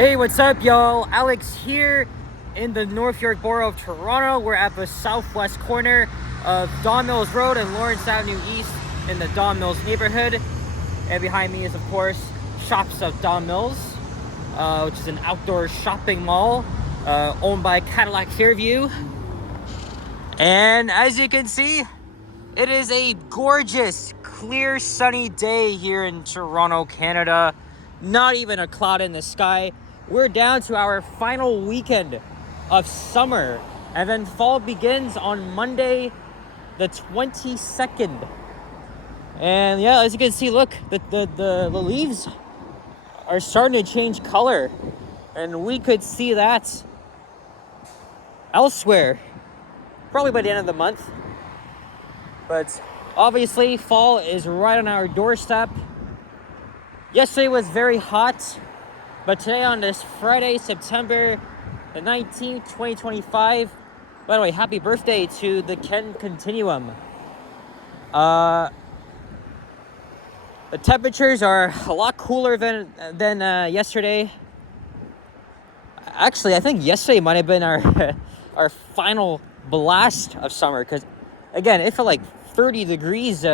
Hey, what's up, y'all? Alex here in the North York Borough of Toronto. We're at the southwest corner of Don Mills Road and Lawrence Avenue East in the Don Mills neighborhood. And behind me is, of course, Shops of Don Mills, which is an outdoor shopping mall owned by Cadillac Fairview. And as you can see, it is a gorgeous, clear, sunny day here in Toronto, Canada. Not even a cloud in the sky. We're down to our final weekend of summer, and then fall begins on Monday the 22nd. And yeah, as you can see, look, the leaves are starting to change color, and we could see that elsewhere probably by the end of the month. But obviously fall is right on our doorstep. Yesterday was very hot, but today on this Friday, September the 19th, 2025, by the way, happy birthday to the Ken Continuum. The temperatures are a lot cooler than yesterday. Actually, I think yesterday might have been our final blast of summer, because again, it felt like 30 degrees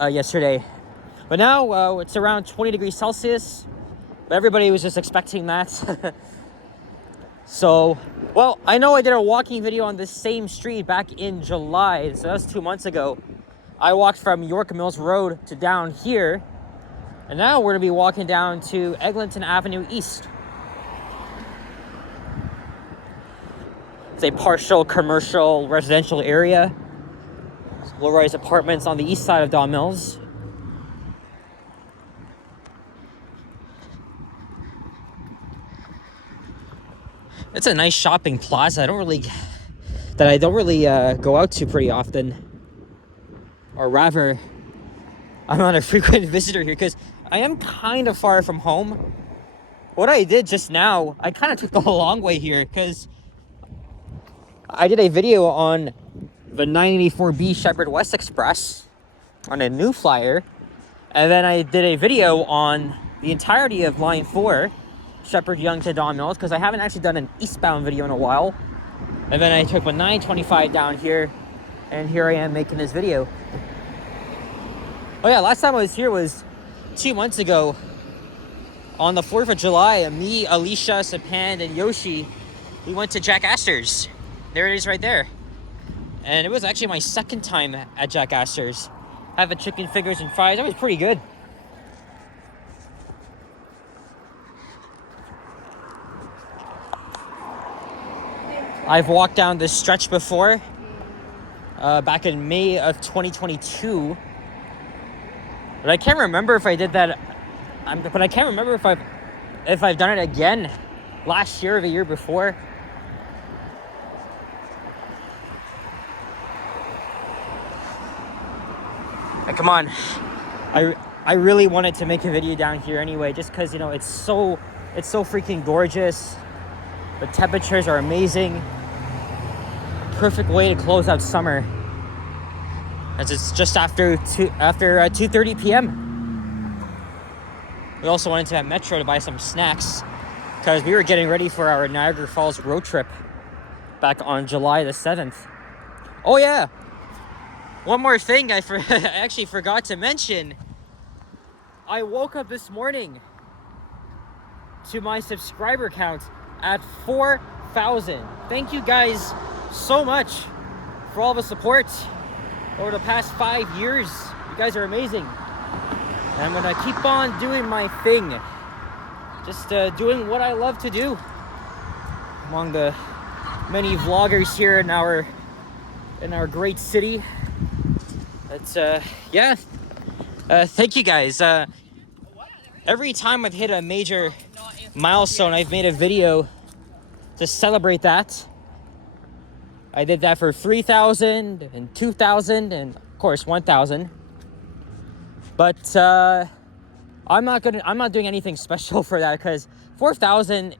yesterday. But now it's around 20 degrees Celsius. But everybody was just expecting that. So, well, I know I did a walking video on this same street back in July. So that was 2 months ago. I walked from York Mills Road to down here. And now we're going to be walking down to Eglinton Avenue East. It's a partial commercial residential area. Low-rise apartments on the east side of Don Mills. It's a nice shopping plaza. I don't really go out to pretty often. Or rather, I'm not a frequent visitor here because I am kind of far from home. What I did just now, I kind of took the long way here because I did a video on the 984B Shepherd West Express on a new flyer. And then I did a video on the entirety of Line 4, Shepherd Yonge to Don Mills, because I haven't actually done an eastbound video in a while. And then I took my 925 down here, and here I am making this video. Oh yeah, last time I was here was 2 months ago. On the 4th of July, me, Alicia, Sapan, and Yoshi, we went to Jack Astor's. There it is right there. And it was actually my second time at Jack Astor's. Having chicken fingers and fries, that was pretty good. I've walked down this stretch before, back in May of 2022. But I can't remember if I did that. But I can't remember if I've done it again last year or the year before. Hey, come on. I really wanted to make a video down here anyway, just because, you know, it's so freaking gorgeous. The temperatures are amazing. Perfect way to close out summer, as it's just after 2:30 p.m. We also went into that Metro to buy some snacks because we were getting ready for our Niagara Falls road trip back on July the 7th. Oh yeah, one more thing I actually forgot to mention. I woke up this morning to my subscriber count at 4,000. Thank you guys so much for all the support over the past 5 years. You guys are amazing. And I'm gonna keep on doing my thing. Just doing what I love to do. Among the many vloggers here in our great city. But yeah. Thank you guys. Every time I've hit a major milestone, I've made a video to celebrate that. I did that for 3,000 and 2,000 and of course 1,000. But I'm not doing anything special for that, because 4,000,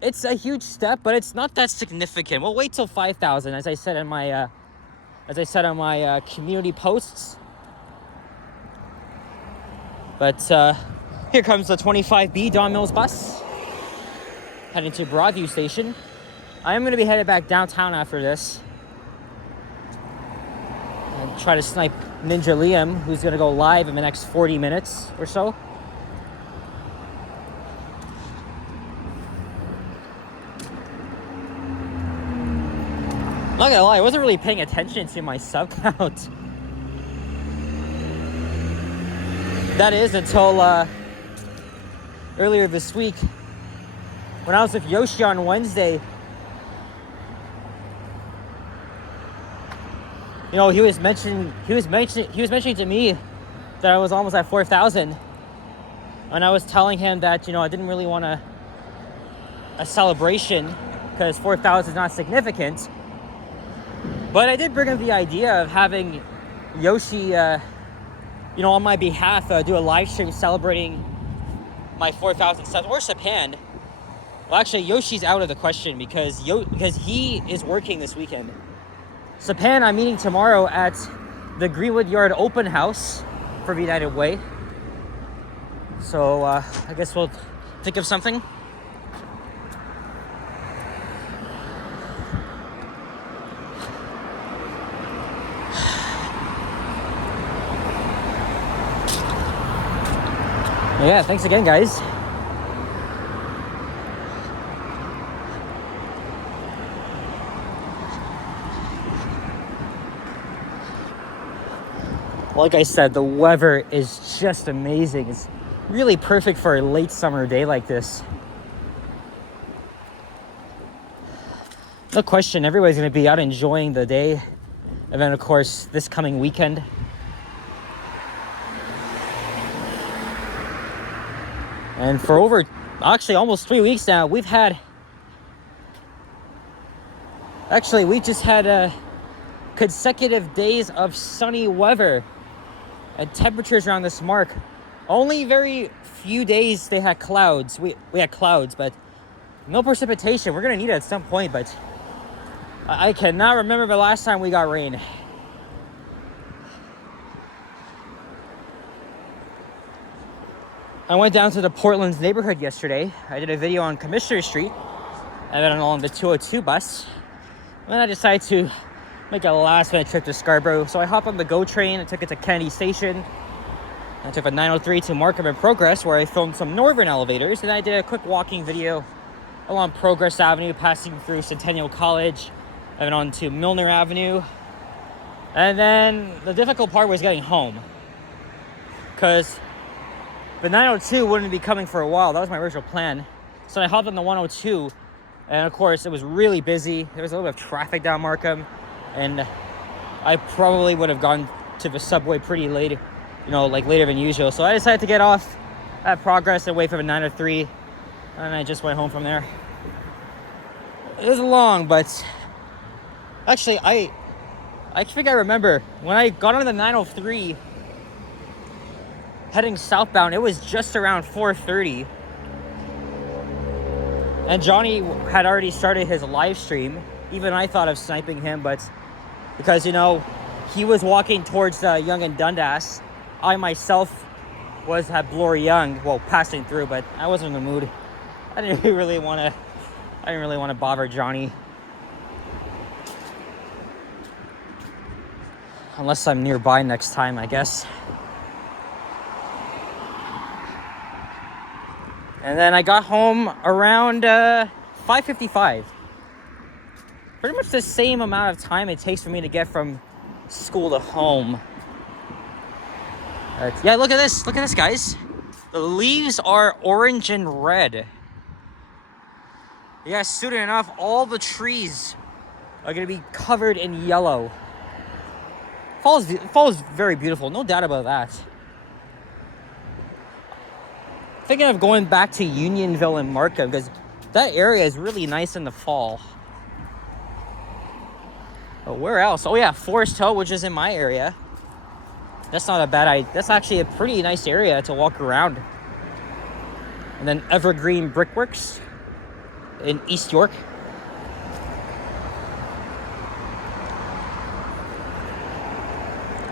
it's a huge step, but it's not that significant. We'll wait till 5,000, as I said on my community posts. But here comes the 25B Don Mills bus. heading to Broadview Station. I am going to be headed back downtown after this. And try to snipe Ninja Liam, who's going to go live in the next 40 minutes or so. Not gonna lie, I wasn't really paying attention to my sub count. That is until earlier this week when I was with Yoshi on Wednesday. You know, he was mentioning to me that I was almost at 4,000, and I was telling him that, you know, I didn't really want a celebration because 4,000 is not significant. But I did bring up the idea of having Yoshi, you know, on my behalf, do a live stream celebrating my 4,000 subs, or Sapan. Well, actually, Yoshi's out of the question because he is working this weekend. Sapan, I'm meeting tomorrow at the Greenwood Yard Open House for United Way. So I guess we'll think of something. Yeah, thanks again, guys. Like I said, the weather is just amazing. It's really perfect for a late summer day like this. No question, everybody's going to be out enjoying the day. And then, of course, this coming weekend. And for over, actually, almost 3 weeks now, we just had consecutive days of sunny weather and temperatures around this mark. Only very few days they had clouds. We had clouds, but no precipitation. We're going to need it at some point, but I cannot remember the last time we got rain. I went down to the Portland's neighborhood yesterday. I did a video on Commissioner Street and then on the 202 bus. And then I decided to make a last minute trip to Scarborough. So I hopped on the GO train and took it to Kennedy Station. I took a 903 to Markham and Progress, where I filmed some northern elevators. And I did a quick walking video along Progress Avenue, passing through Centennial College, and then on to Milner Avenue. And then the difficult part was getting home, because the 902 wouldn't be coming for a while. That was my original plan. So I hopped on the 102, and of course it was really busy. There was a little bit of traffic down Markham, and I probably would have gone to the subway pretty late, you know, like later than usual. So I decided to get off at Progress and wait for the 903, and I just went home from there. It was long, but actually I think I remember when I got on the 903 heading southbound, it was just around 4:30. And Johnny had already started his live stream. Even I thought of sniping him, but because, you know, he was walking towards Yonge and Dundas. I myself was at Bloor Yonge, well, passing through, but I wasn't in the mood. I didn't really want to bother Johnny. Unless I'm nearby next time, I guess. And then I got home around 5:55. Pretty much the same amount of time it takes for me to get from school to home. Yeah, look at this, guys. The leaves are orange and red. Yeah, soon enough, all the trees are gonna be covered in yellow. Fall is very beautiful, no doubt about that. Thinking of going back to Unionville and Markham, because that area is really nice in the fall. But where else? Oh yeah, Forest Hill, which is in my area. That's not a bad idea. That's actually a pretty nice area to walk around. And then Evergreen Brickworks in East York.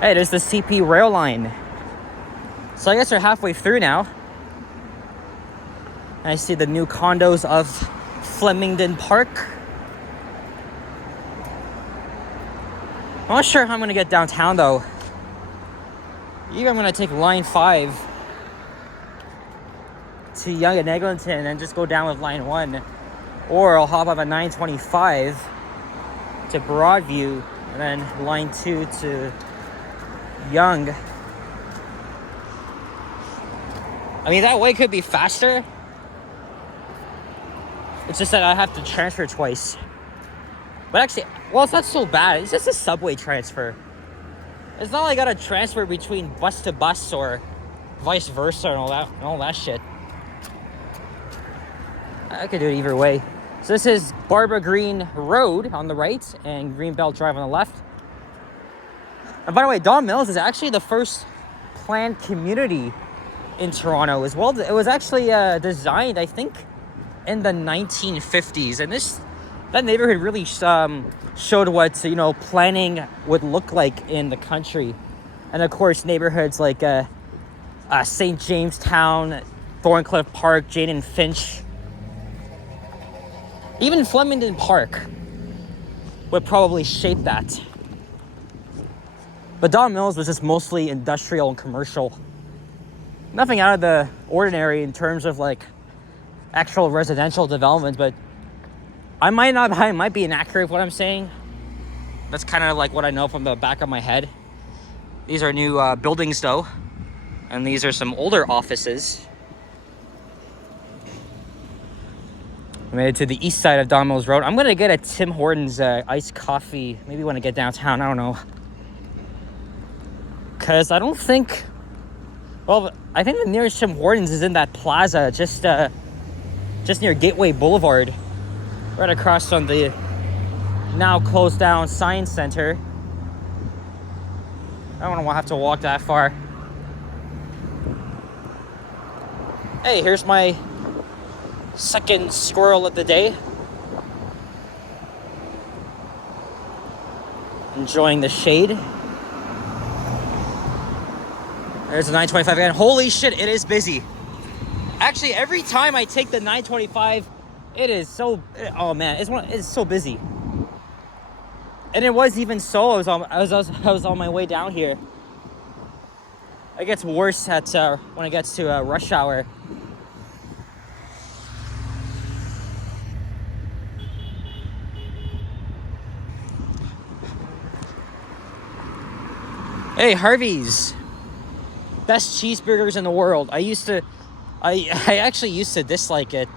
Hey, there's the CP rail line. So I guess we're halfway through now. I see the new condos of Flemington Park. I'm not sure how I'm gonna get downtown though. Either I'm gonna take line 5 to Yonge and Eglinton and just go down with line 1, or I'll hop up at 925 to Broadview and then line 2 to Yonge. I mean, that way could be faster. It's just that I have to transfer twice. But actually, well, it's not so bad. It's just a subway transfer. It's not like I gotta transfer between bus to bus or vice versa and all that shit. I could do it either way. So this is Barbara Green Road on the right and Greenbelt Drive on the left. And by the way, Don Mills is actually the first planned community in Toronto as well. It was actually designed, I think, in the 1950s, and that neighborhood really showed what planning would look like in the country. And of course, neighborhoods like St. Jamestown, Thorncliffe Park, Jane and Finch, even Flemington Park would probably shape that. But Don Mills was just mostly industrial and commercial. Nothing out of the ordinary in terms of like actual residential development, but I might be inaccurate with what I'm saying. That's kind of like what I know from the back of my head. These are new buildings though, and these are some older offices. I made it to the east side of Don Mills Road. I'm gonna get a Tim Hortons iced coffee, maybe when I get downtown, I don't know. Cause I don't think, well, I think the nearest Tim Hortons is in that plaza, just near Gateway Boulevard, right across from the now closed down Science Center. I don't want to have to walk that far. Hey, here's my second squirrel of the day. Enjoying the shade. There's the 925 again. Holy shit, it is busy. Actually, every time I take the 925, it is so, oh man, it's so busy. And it was even so, I was on my way down here. It gets worse when it gets to rush hour. Hey, Harvey's. Best cheeseburgers in the world. I actually used to dislike it.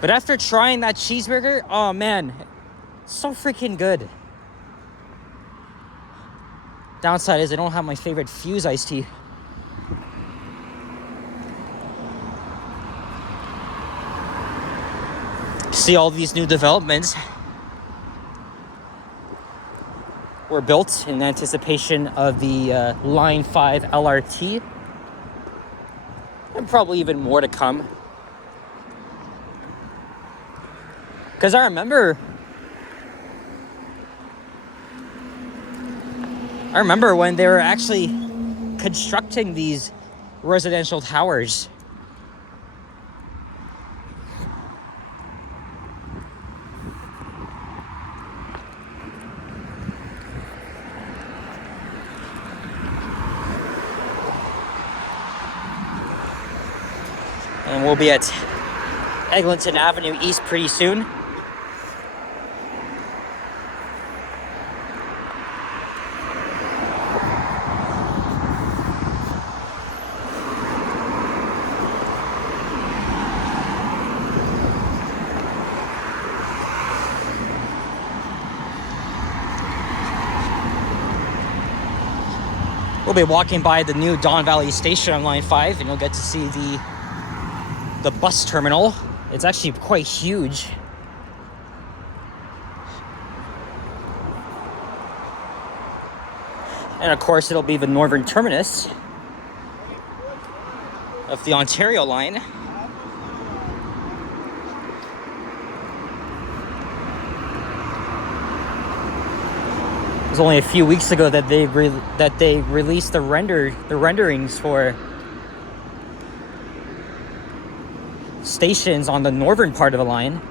But after trying that cheeseburger, oh man, so freaking good. Downside is I don't have my favorite Fuse iced tea. See, all these new developments were built in anticipation of the Line 5 LRT. And probably even more to come. Because I remember when they were actually constructing these residential towers. And we'll be at Eglinton Avenue East pretty soon. We'll be walking by the new Don Valley Station on Line 5, and you'll get to see the bus terminal. It's actually quite huge. And of course, it'll be the northern terminus of the Ontario line. It was only a few weeks ago that they released the renderings for stations on the northern part of the line.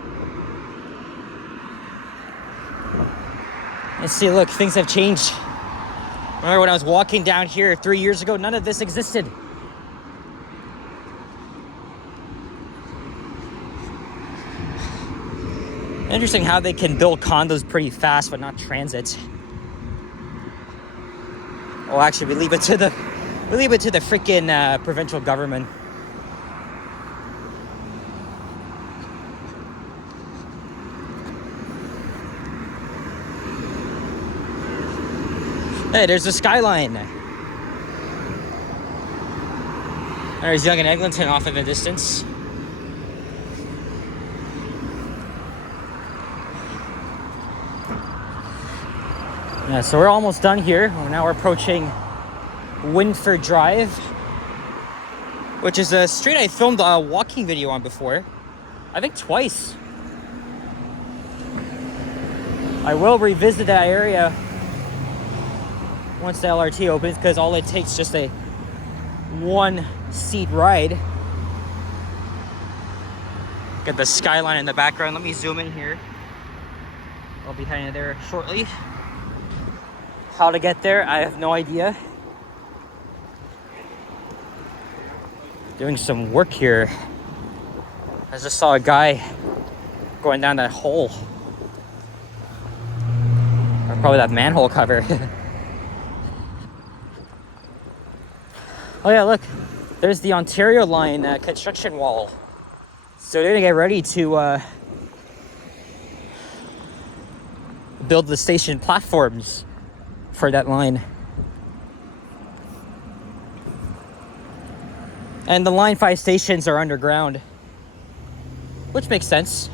And see, look, things have changed. Remember when I was walking down here 3 years ago, none of this existed. Interesting how they can build condos pretty fast, but not transit. Oh, actually, we leave it to the freaking provincial government. Hey, there's the skyline. There's Yonge and Eglinton off in the distance. Yeah, so we're almost done here. Now we're approaching Winford Drive, which is a street I filmed a walking video on before. I think twice. I will revisit that area once the LRT opens, because all it takes is just a one-seat ride. Get the skyline in the background. Let me zoom in here. I'll be heading there shortly. How to get there, I have no idea. Doing some work here. I just saw a guy going down that hole. Or probably that manhole cover. Oh yeah, look. There's the Ontario line construction wall. So they're gonna get ready to build the station platforms for that line. And the Line 5 stations are underground, which makes sense.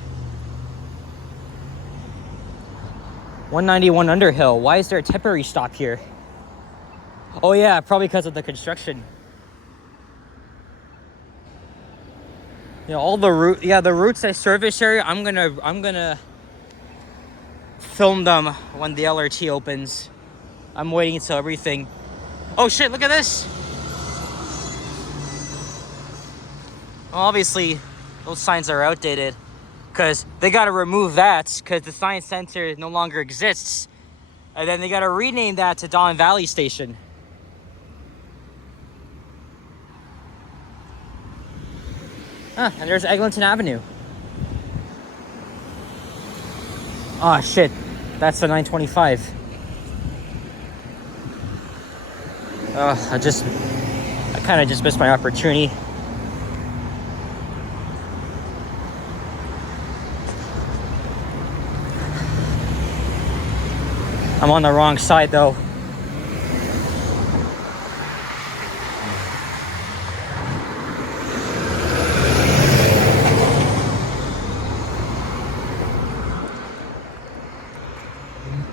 191 Underhill. Why is there a temporary stop here? Oh yeah, probably because of the construction. You know, all the routes I service area, I'm gonna film them when the LRT opens. I'm waiting until everything. Oh shit, look at this. Well, obviously, those signs are outdated because they got to remove that because the Science Center no longer exists. And then they got to rename that to Don Valley Station. Ah, and there's Eglinton Avenue. Oh shit, that's the 925. I kind of just missed my opportunity. I'm on the wrong side though.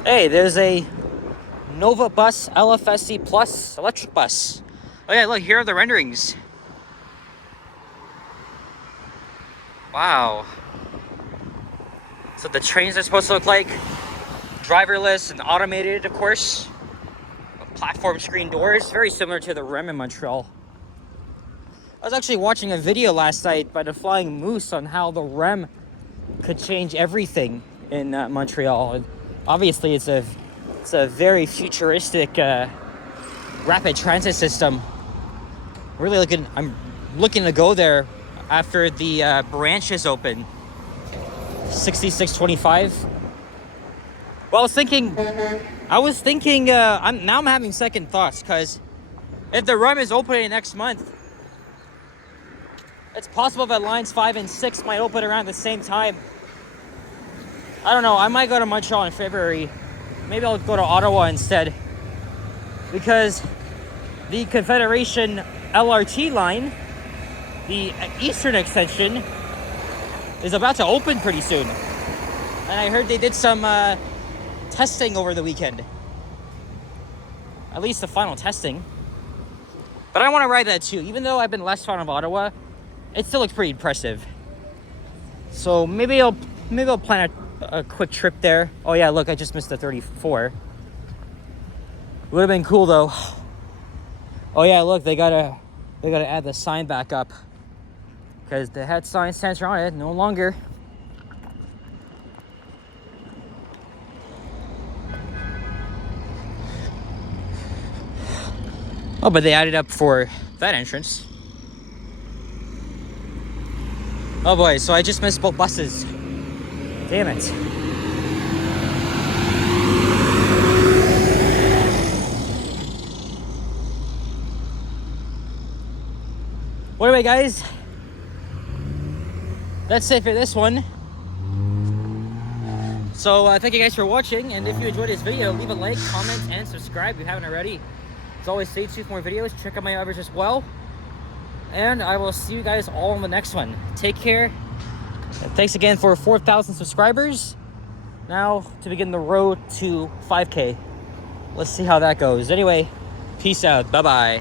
Hey, there's a Nova Bus LFSC Plus electric bus. Oh yeah, look, here are the renderings. Wow. So the trains are supposed to look like driverless and automated, of course. Platform screen doors, very similar to the REM in Montreal. I was actually watching a video last night by the Flying Moose on how the REM could change everything in Montreal. And obviously, it's a very futuristic rapid transit system. I'm looking to go there after the branches open. 6625. Well, I was thinking, I'm having second thoughts, because if the REM is opening next month, it's possible that lines 5 and 6 might open around the same time. I don't know, I might go to Montreal in February. Maybe I'll go to Ottawa instead, because the Confederation LRT line, the Eastern extension, is about to open pretty soon. And I heard they did some testing over the weekend. At least the final testing. But I want to ride that too. Even though I've been less fond of Ottawa, it still looks pretty impressive. So maybe I'll plan a quick trip there. Oh yeah, look, I just missed the 34. Would have been cool though. Oh yeah, look, they gotta add the sign back up, because the head sign sensor on it no longer. Oh, but they added up for that entrance. Oh boy, so I just missed both buses. Damn it. Well, anyway, guys, that's it for this one. So thank you guys for watching, and if you enjoyed this video, leave a like, comment, and subscribe if you haven't already. As always, stay tuned for more videos. Check out my others as well. And I will see you guys all in the next one. Take care. And thanks again for 4,000 subscribers. Now to begin the road to 5K. Let's see how that goes. Anyway, peace out. Bye-bye.